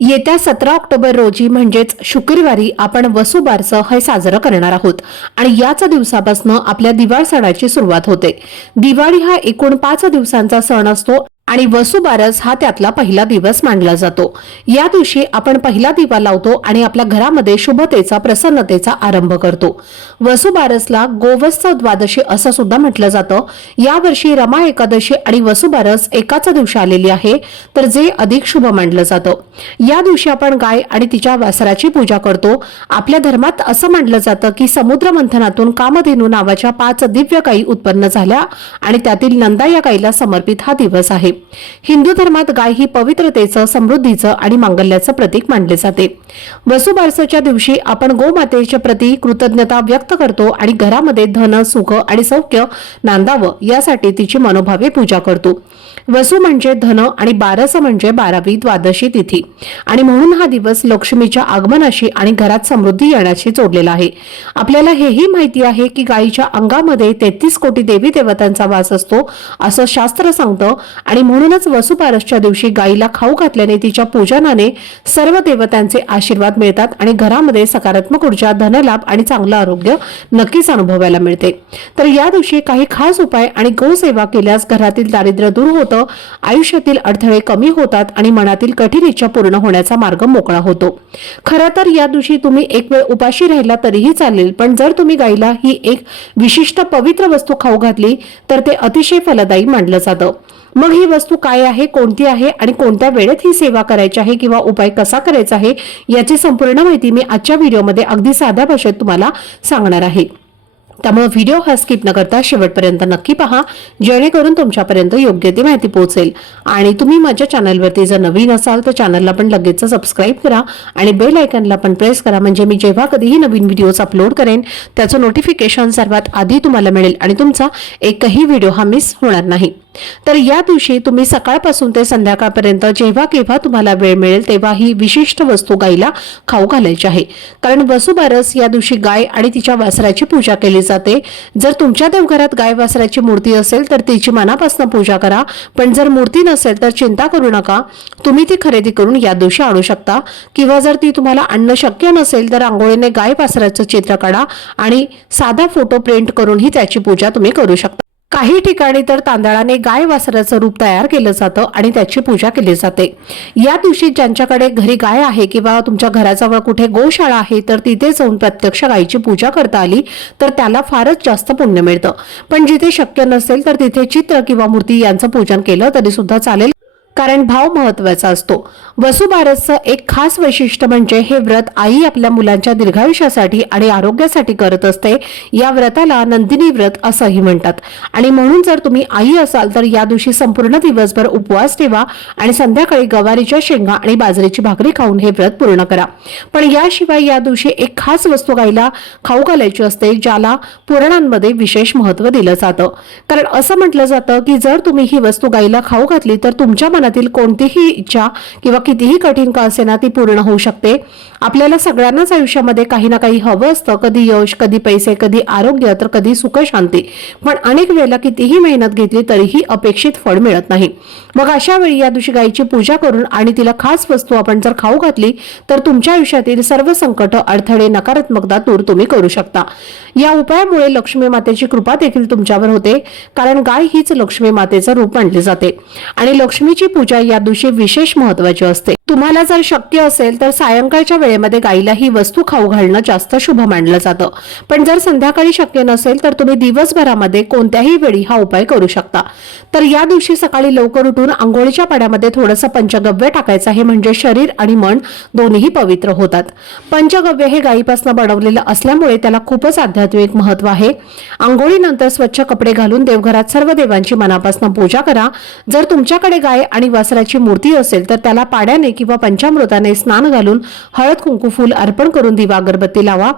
येत्या सतरा ऑक्टोबर रोजी म्हणजेच शुक्रवारी आपण वसुबारसं हे साजरं करणार आहोत. आणि याच दिवसापासून आपल्या दिवाळ सणाची सुरुवात होते. दिवाळी हा एकूण पाच दिवसांचा सण असतो. आणि वसुबारस हा त्यातला पहिला दिवस मानला जातो. या दिवशी आपण पहिला दिवा लावतो आणि आपल्या घरामध्ये शुभतेचा प्रसन्नतेचा आरंभ करतो. वसुबारसला गोवत्स द्वादशी असं सुद्धा म्हटलं जातं. यावर्षी रमा एकादशी आणि वसुबारस एकाच दिवशी आलेली आहे तर जे अधिक शुभ मानलं जातं. या दिवशी आपण गाय आणि तिच्या वासराची पूजा करतो. आपल्या धर्मात असं मानलं जातं की समुद्र मंथनातून कामधेनू नावाच्या पाच दिव्य गायी उत्पन्न झाल्या आणि त्यातील नंदा या गायीला समर्पित हा दिवस आहे. हिंदू धर्मात गाय ही पवित्रतेचं समृद्धीचं आणि मांगल्याचं प्रतीक मानले जाते. वसुबारसाच्या दिवशी आपण गोमातेच्या प्रती कृतज्ञता व्यक्त करतो आणि घरामध्ये धन सुख आणि सौख्य नांदावं यासाठी तिची मनोभावे पूजा करतो. वसु म्हणजे धन आणि बारस म्हणजे बारावी द्वादशी तिथी. आणि म्हणून हा दिवस लक्ष्मीच्या आगमनाशी आणि घरात समृद्धी येण्याशी जोडलेला आहे. आपल्याला हेही माहिती आहे की गायीच्या अंगामध्ये तेहतीस कोटी देवी देवतांचा वास असतो असं शास्त्र सांगतं आणि म्हणूनच वसुपारसच्या दिवशी गायीला खाऊ घातल्याने तिच्या पूजनाने सर्व देवतांचे आशीर्वाद मिळतात आणि घरामध्ये सकारात्मक ऊर्जा धनलाभ आणि चांगलं आरोग्य नक्कीच अनुभवायला मिळते. तर या दिवशी काही खास उपाय आणि गोसेवा केल्यास घरातील दारिद्र्य दूर होतं आयुष्यातील अडथळे कमी होतात आणि मनातील कठीण इच्छा पूर्ण होण्याचा मार्ग मोकळा होतो. खरं तर या दिवशी तुम्ही एक वेळ उपाशी राहिला तरीही चालेल पण जर तुम्ही गायीला ही एक विशिष्ट पवित्र वस्तू खाऊ घातली तर ते अतिशय फलदायी मानलं जातं. मग ही वस्तू काय आहे कोणती आहे आणि कोणत्या वेळेत ही सेवा करायची आहे किंवा उपाय कसा करायचा आहे याची संपूर्ण माहिती मी आजच्या व्हिडिओमध्ये अगदी साध्या भाषेत तुम्हाला सांगणार आहे. त्यामुळे व्हिडिओ हा स्किप न करता शेवटपर्यंत नक्की पहा जेणेकरून तुमच्यापर्यंत योग्य ती माहिती पोहोचेल. आणि तुम्ही माझ्या चॅनलवरती जर नवीन असाल तर चॅनलला पण लगेच सबस्क्राईब करा आणि बेल आयकनला पण प्रेस करा म्हणजे मी जेव्हा कधीही नवीन व्हिडिओज अपलोड करेन त्याचं नोटिफिकेशन सर्वात आधी तुम्हाला मिळेल आणि तुमचा एकही व्हिडिओ हा मिस होणार नाही. तर या दिवशी तुम्ही सकाळपासून ते संध्याकाळपर्यंत जेव्हा केव्हा तुम्हाला वेळ मिळेल तेव्हा ही विशिष्ट वस्तू गायीला खाऊ घालायची आहे. कारण वसुबारस या दिवशी गाय आणि तिच्या वासराची पूजा केली जाते. जर तुमच्या देवघरात गाय वासराची मूर्ती असेल तर तिची मनापासून पूजा करा. पण जर मूर्ती नसेल तर चिंता करू नका. तुम्ही ती खरेदी करून या दिवशी आणू शकता. किंवा जर ती तुम्हाला आणणं शक्य नसेल तर रांगोळीने गाय वासराचं चित्र काढा आणि साधा फोटो प्रिंट करूनही त्याची पूजा तुम्ही करू शकता. काही ठिकाणी तर तांदळाने गाय वासराचं रूप तयार केलं जातं आणि त्याची पूजा केली जाते. या दिवशी ज्यांच्याकडे घरी गाय आहे किंवा तुमच्या घराजवळ कुठे गोशाळा आहे तर तिथे जाऊन प्रत्यक्ष गायीची पूजा करता आली तर त्याला फारच जास्त पुण्य मिळतं. पण जिथे शक्य नसेल तर तिथे चित्र किंवा मूर्ती यांचं पूजन केलं तरी सुद्धा चालेल. कारण भाव महत्त्वाचा असतो. वसुबारसचं एक खास वैशिष्ट्य म्हणजे हे व्रत आई आपल्या मुलांच्या दीर्घायुष्यासाठी आणि आरोग्यासाठी करत असते. या व्रताला नंदिनी व्रत असंही म्हणतात. आणि म्हणून जर तुम्ही आई असाल तर या दिवशी संपूर्ण दिवसभर उपवास ठेवा आणि संध्याकाळी गवारीच्या शेंगा आणि बाजरीची भाकरी खाऊन हे व्रत पूर्ण करा. पण याशिवाय या दिवशी एक खास वस्तू गायला खाऊ घालायची असते ज्याला पुराणांमध्ये विशेष महत्त्व दिलं जातं. कारण असं म्हटलं जातं की जर तुम्ही ही वस्तू गायला खाऊ घातली तर तुमच्या मनात जीवनातील कोणतीही इच्छा किंवा कितीही कठीण का असेना ती पूर्ण होऊ शकते. आपल्याला सगळ्यांनाच आयुष्यामध्ये काही ना काही हवं असतं. कधी यश कधी पैसे कधी आरोग्य तर कधी सुख शांती. पण अनेक वेळेला कितीही मेहनत घेतली तरीही अपेक्षित फळ मिळत नाही. मग अशा वेळी या दिवशी गायीची पूजा करून आणि तिला खास वस्तू आपण जर खाऊ घातली तर तुमच्या आयुष्यातील सर्व संकट अडथळे नकारात्मकता दूर तुम्ही करू शकता. या उपायामुळे लक्ष्मी मातेची कृपा देखील तुमच्यावर होते. कारण गाय हीच लक्ष्मी मातेचं रूप मानले जाते. आणि लक्ष्मीची पूजा या दिवशी विशेष महत्वाची असते. तुम्हाला जर शक्य असेल तर सायंकाळच्या वेळेमध्ये गायीला ही वस्तू खाऊ घालणं जास्त शुभ मानलं जातं. पण जर संध्याकाळी शक्य नसेल तर तुम्ही दिवसभरामध्ये कोणत्याही वेळी हा उपाय करू शकता. तर या दिवशी सकाळी लवकर उठून आंघोळीच्या पाण्यामध्ये थोडंसं पंचगव्य टाकायचं आहे म्हणजे शरीर आणि मन दोन्ही पवित्र होतात. पंचगव्य हे गायीपासून बनवलेलं असल्यामुळे त्याला खूपच आध्यात्मिक महत्त्व आहे. आंघोळीनंतर स्वच्छ कपडे घालून देवघरात सर्व देवांची मनापासून पूजा करा. जर तुमच्याकडे गाय आणि वासराची मूर्ती असेल तर त्याला पाण्याने किंवा पंचामृताने स्नान घालून हळद कुंकू फूल अर्पण करून दिवा अगरबत्ती लावा.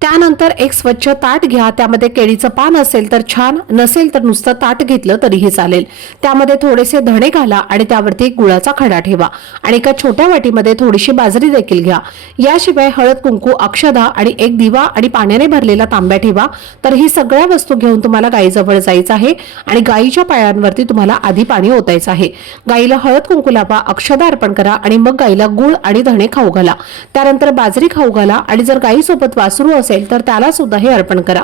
त्यानंतर एक स्वच्छ ताट घ्या त्यामध्ये केळीचं पान असेल तर छान नसेल तर नुसतं ताट घेतलं तरीही चालेल. त्यामध्ये थोडेसे धणे घाला आणि त्यावरती गुळाचा खडा ठेवा. आणि एका छोट्या वाटीमध्ये थोडीशी बाजरी देखील घ्या. याशिवाय हळद कुंकू अक्षदा आणि एक दिवा आणि पाण्याने भरलेला तांब्या ठेवा. तर ही सगळ्या वस्तू घेऊन तुम्हाला गायीजवळ जायचं आहे आणि गायीच्या पायांवरती तुम्हाला आधी पाणी ओतायचं आहे. गायीला हळद कुंकू लावा अक्षदा अर्पण करा आणि मग गायीला गुळ आणि धणे खाऊ घाला. त्यानंतर बाजरी खाऊ घाला आणि जर गायीसोबत वासरू असेल तर त्याला सुद्धा हे अर्पण करा.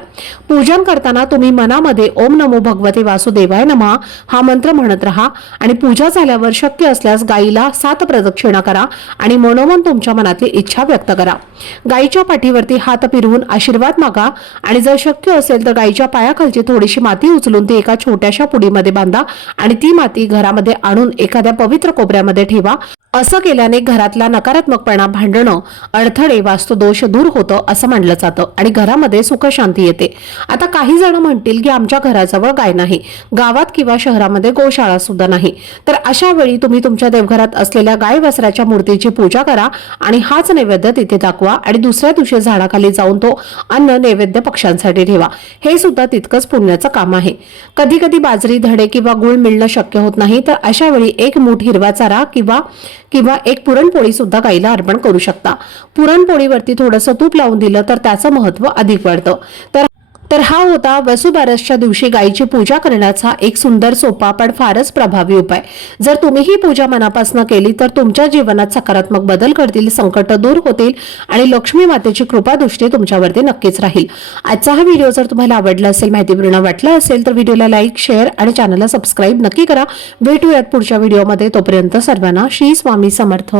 पूजन करताना तुम्ही मनामध्ये ओम नमो भगवते वासुदेवाय नमः हा मंत्र म्हणत राहा आणि पूजा झाल्यावर शक्य असल्यास गायीला सात प्रदक्षिणा करा आणि मनोमन तुमच्या मनातली इच्छा व्यक्त करा. गायीच्या पाठीवरती हात फिरवून आशीर्वाद मागा आणि जर शक्य असेल तर गायीच्या पायाखालची थोडीशी माती उचलून ती एका छोट्याशा पुडीमध्ये बांधा आणि ती माती घरामध्ये आणून एखाद्या पवित्र कोपऱ्यामध्ये ठेवा. असं केल्याने घरातला नकारात्मकपणा भांडणं अडथळे वास्तुदोष दूर होतं असं मानलं जातं. आणि घरामध्ये सुख शांती येते. आता काही जण म्हणतील की आमच्या घराजवळ गाय नाही. गावात किंवा शहरामध्ये गोशाळा सुद्धा नाही. तर अशा वेळी तुम्ही तुमच्या देवघरात असलेल्या गाय वस्त्राच्या मूर्तीची पूजा करा आणि हाच नैवेद्य तिथे दाखवा आणि दुसऱ्या दिवशी झाडाखाली जाऊन तो अन्न नैवेद्य पक्ष्यांसाठी ठेवा. हे सुद्धा तितकंच पुण्याचं काम आहे. कधी कधी बाजरी धडे किंवा गुळ मिळणं शक्य होत नाही तर अशा वेळी एक मूठ हिरवा चारा किंवा किंवा एक पुरणपोळी सुद्धा गाईला अर्पण करू शकता. पुरणपोळीवरती थोडंसं तूप लावून दिलं तर त्याचं महत्त्व अधिक वाढतं. तर तर हा होता वसुबारसच्या दिवशी गायीची पूजा करण्याचा एक सुंदर सोपा पण फारच प्रभावी उपाय. जर तुम्ही ही पूजा मनापासून केली तर तुमच्या जीवनात सकारात्मक बदल घडतील संकट दूर होतील आणि लक्ष्मी मातेची कृपा दृष्टी तुमच्यावरती नक्कीच राहील. आजचा हा व्हिडिओ जर तुम्हाला आवडला असेल माहितीपूर्ण वाटला असेल तर व्हिडिओला लाईक शेअर आणि चॅनलला सबस्क्राईब नक्की करा. भेटूयात पुढच्या व्हिडिओमध्ये. तोपर्यंत सर्वांना श्री स्वामी समर्थ.